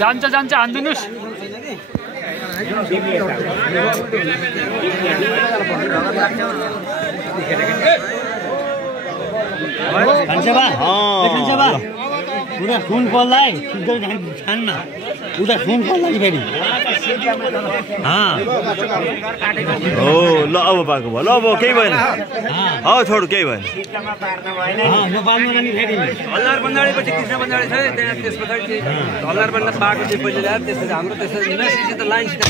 जान्छ जान्छ हान्दिनुस् उता सुन पर्लाई छान्न उता सुन पर्ला कि फेरि हो ल अब पाएको भयो ल अब केही भएन छोड केही भएन हल्लार बन्दाडेपछि कृष्ण बन्दाडे छ त्यहाँ त्यस पछाडि चाहिँ हल्लार बन्दा पाएको चाहिँ पहिले ल्याएर त्यसपछि हाम्रो त्यसरी नसिसी त लाइन सिधा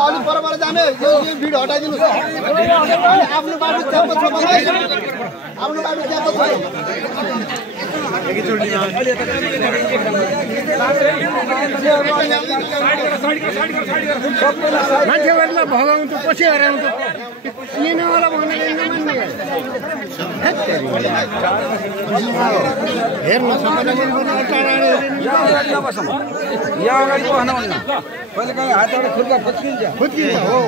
अलिक परपर जाने यो भिड हटाइदिनुस् आफ्नो बाटो च्यापो छ आफ्नो बाटो च्यापो छ मान्छेहरूलाई भगाउँछ पछि हराउँछ लिनेवाला भनेर हेर्नु यहाँ अगाडि बस्नुहुन्न कहिले काहीँ हातबाट खुर्का फुत्किन्छ हो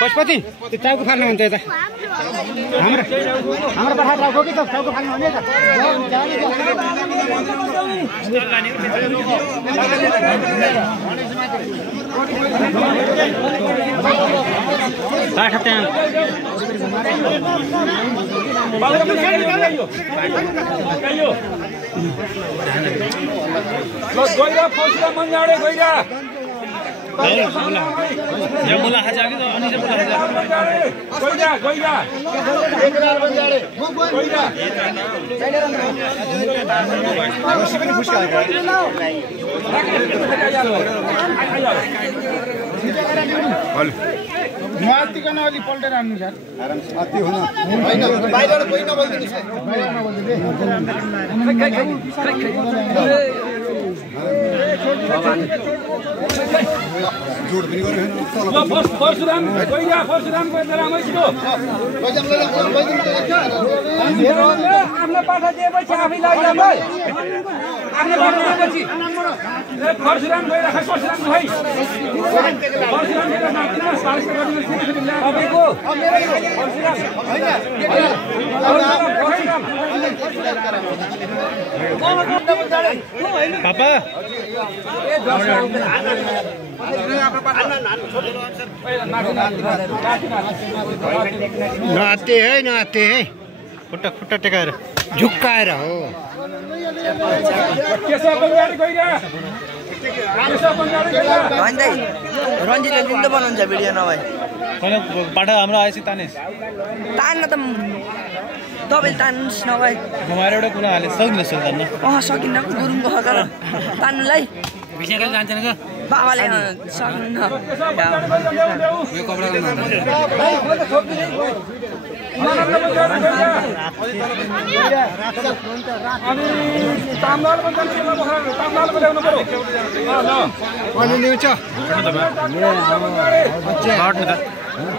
पशुपति त्यो टाउको फाल्नु हुन्छ यता हाम्रो पठा टाउको कि त टाउको फाल्नु हो नि त पाठा त्यहाँ गइरा फौजला मन्जाडे गइरा यहाँ बोला हाजा कि तो अनि से बोला हाजा गइरा गइरा खुसी पनि खुसी आएको माथिकन अलि पल्टेर आउनु सर अति हुन हैन बाहिरबाट कोही नबोल्दिनु छ बाहिर जोड पनि गर्नु हैन परशुराम गइरा परशुराम को रामै छिटो आफ्नो पाठा दिएपछि आफै लाग्ला भाइ आफ्नो पाठा दिएपछि परशुराम गइरा खै परशुराम भाइ परशुराम मेरो नातिना सालिस गर्नु सिकिदिनु तपाईको परशुराम हैन पापा नआते है खुट्टा खुट्टा टेकाएर झुक्काएर हो रन्जितले लिँदो बनाउँछ भिडियो नभए पाठा हाम्रो आएपछि तानेस तान्न त तपाईँले तान्नुहोस् नभए घुमाएर एउटा कुरा हाले सक्दिन सक्दैन सकिन्न गुरुङको हकर तान्नुलाई विषयले जान्छन् क्या बाबाले सक्नुहुन्न यो कपडा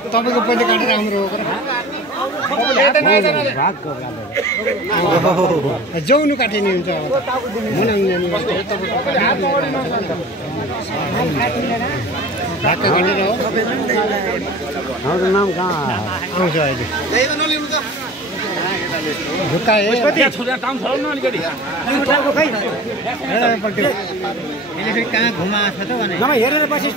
तपाईँको पहिले काटेर राम्रो हो जाउनु काटिने हुन्छ ढाक्क काटेर हो हाम्रो नाम कहाँ आउँछ अहिले कहाँ घुमाएको छ त भने हेरेर बसिस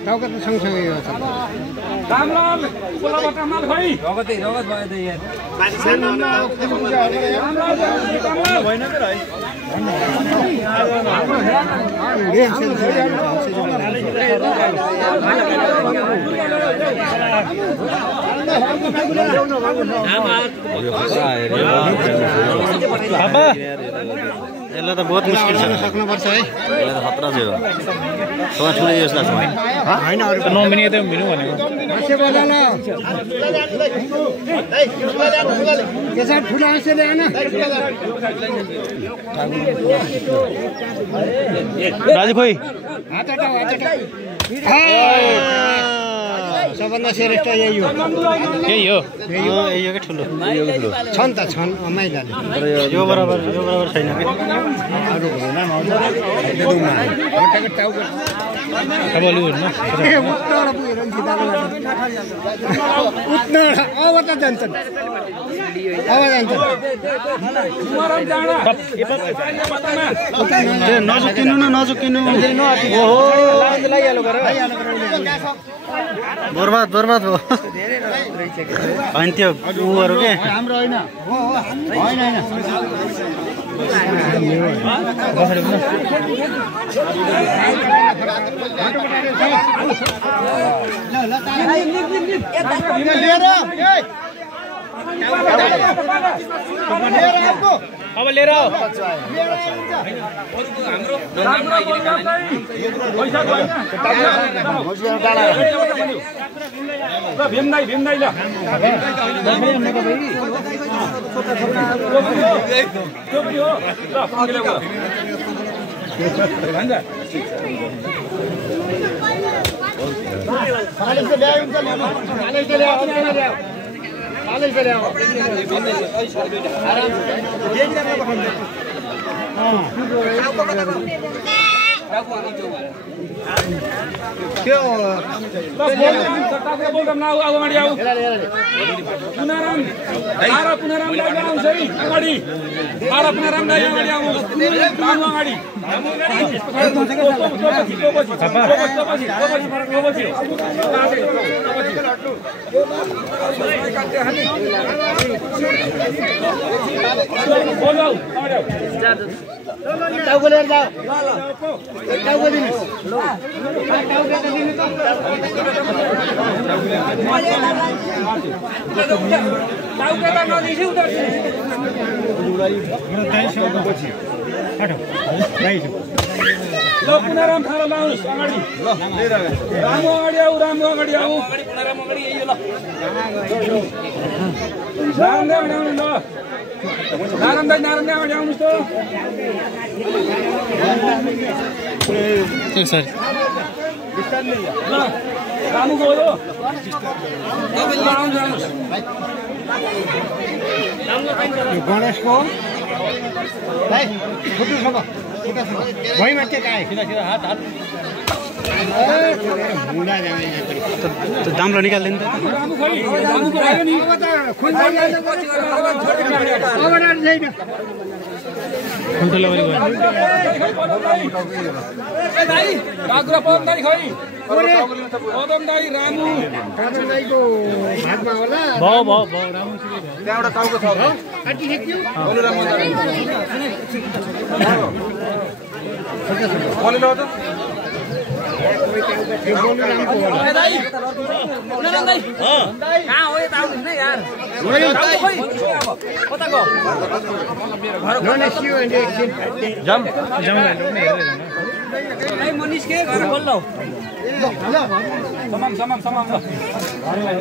टाउको त सँगसँगै हो यसलाई त बहुत मुस्किल छ सक्नुपर्छ है खतरा छ यो थोडा ठुलो योजना छ हैन अरु नमिनी त मिल्नु भनेको मान्छे बजाल केसा ठुलो आँसे ल्याएन राजु खोइ हात सबभन्दा श्रेष्ठ यही हो के ठुलो छन् त छन् महिलाले यो बराबर छैन कि अरू अब त जान्छन् नजुकिनु बर्बाद भयो होइन त्यो उहरू के हाम्रो होइन अब लिएर आऊ पुनराम थाहा लाउनुस् अगाडि रामो अगाडि आऊ नारायण दाइ अगाडि आउनुहोस् त सर रामु गयो गणेशको भुइँमा के काए दाम्रो निकाल्दैन त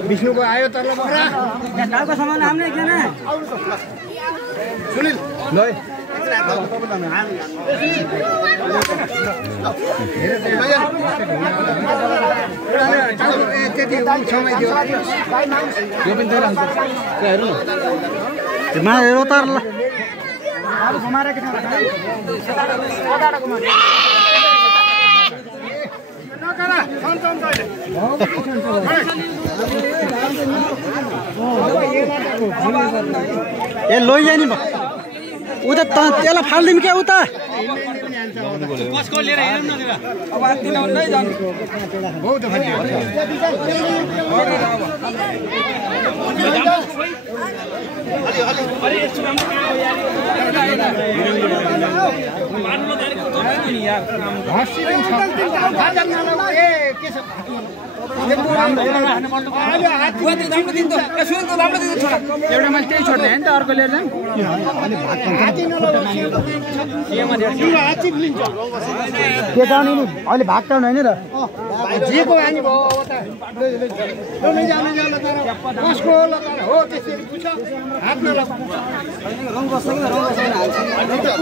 विष्णुको आयो तल कालको सामान हाम्रै किन सुनिल ल त्यति समय दियो यो पनि हेर्नु न हेर्नु तर ल ए लैजा नि उता त्यसलाई फालिदिउँ क्या उता कसको लिएर हेरौँ न अब नै जानु बहुत एउटा मैले त्यही छोड्ने नि त अर्को लिएर जाउँ के जाने नि अहिले भाग टाउनु होइन र जेको हानी भयो कसको हो त्यसरी पुछ हात नला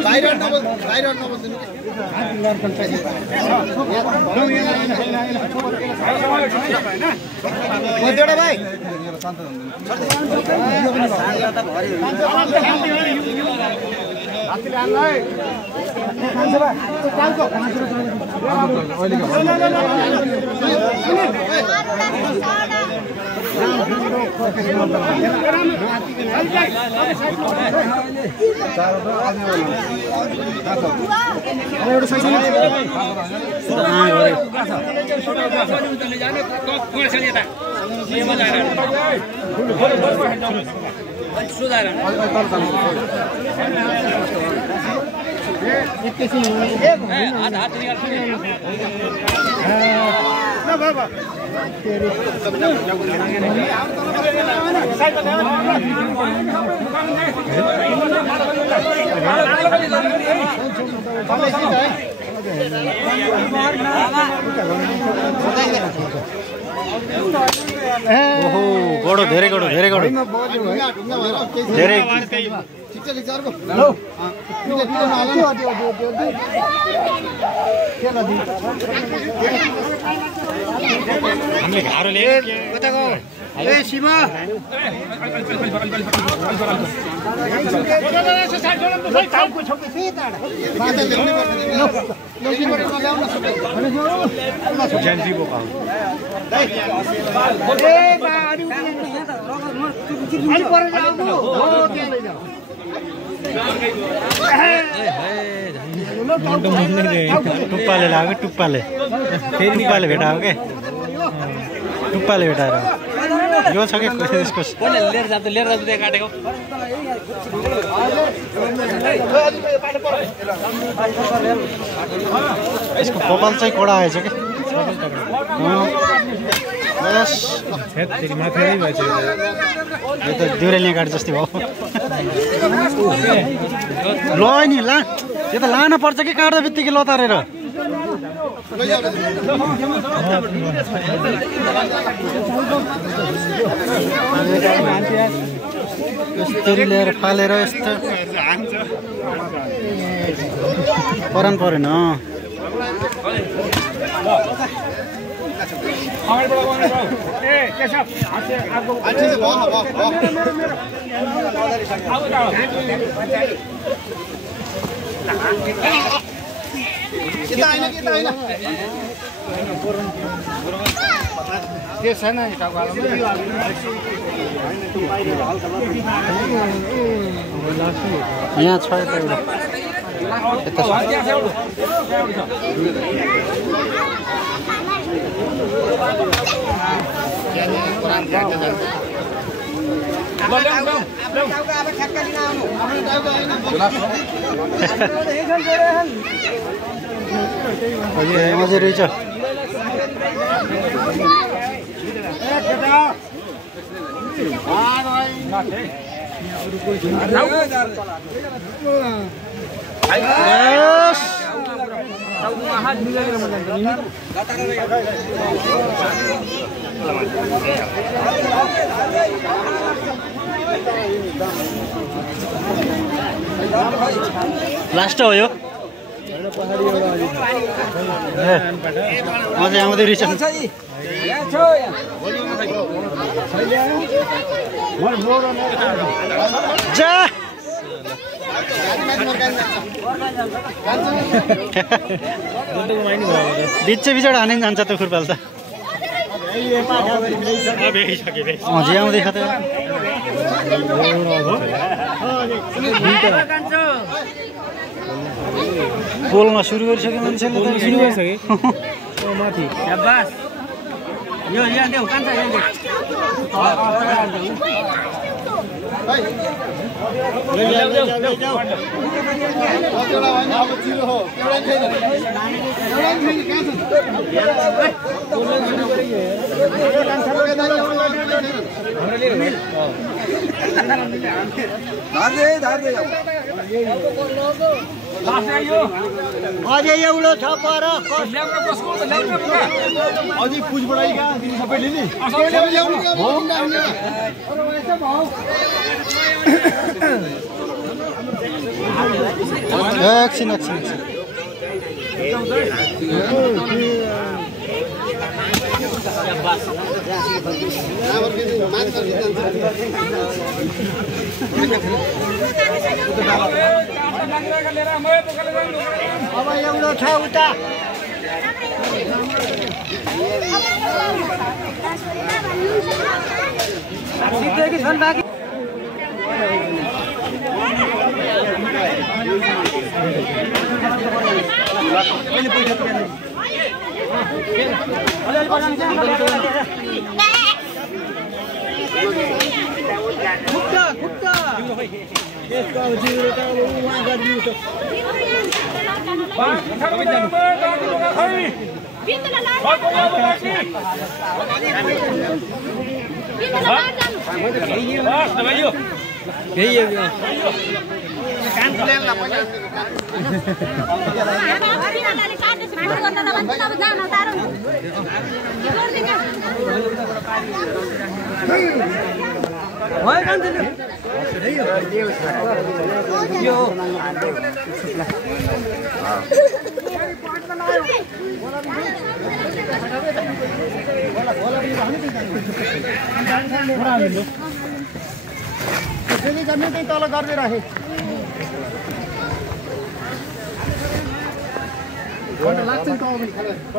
भाइ ओहो गडो धेरै गडो धेरै गडो धेरै हामीले घारोले कता गयो ए शिव टुप्पाले लाग्यो टुप्पाले फेरि टुप्पाले भेटायो के टुप्पाले भेटाएर यो छ कि त्यसको लिएर जाँदा त्यहाँ काटेको यसको कपाल चाहिँ कडा आएछ कि यो त देउरेली काट जस्तै भयो ल नि ला यो त लान पर्छ कि काट्दा बित्तिकै लतारेर यस्तरी लिएर फालेर यस्तो परान परेन केशव ठिक छ भयो किता हैन त्यो छैन नि टाउकोमा यहाँ छ मजा रहेछ लास्ट हो यो अझै आउँदै रहेछ जा बिच हाने जान्छ त खुर्पाल त अझै आउँदैछ त बोल्न सुरु गरिसक्यो मान्छेले त सुरु गरिसक्यो माथि बस यो यहाँ देऊ कान्छ यहाँ अझै एउटो छ पर अझै पुज बढाइका सबैले नि एकछिन अब एउटा छ उता तल गर्दै राखे लाग्छ नि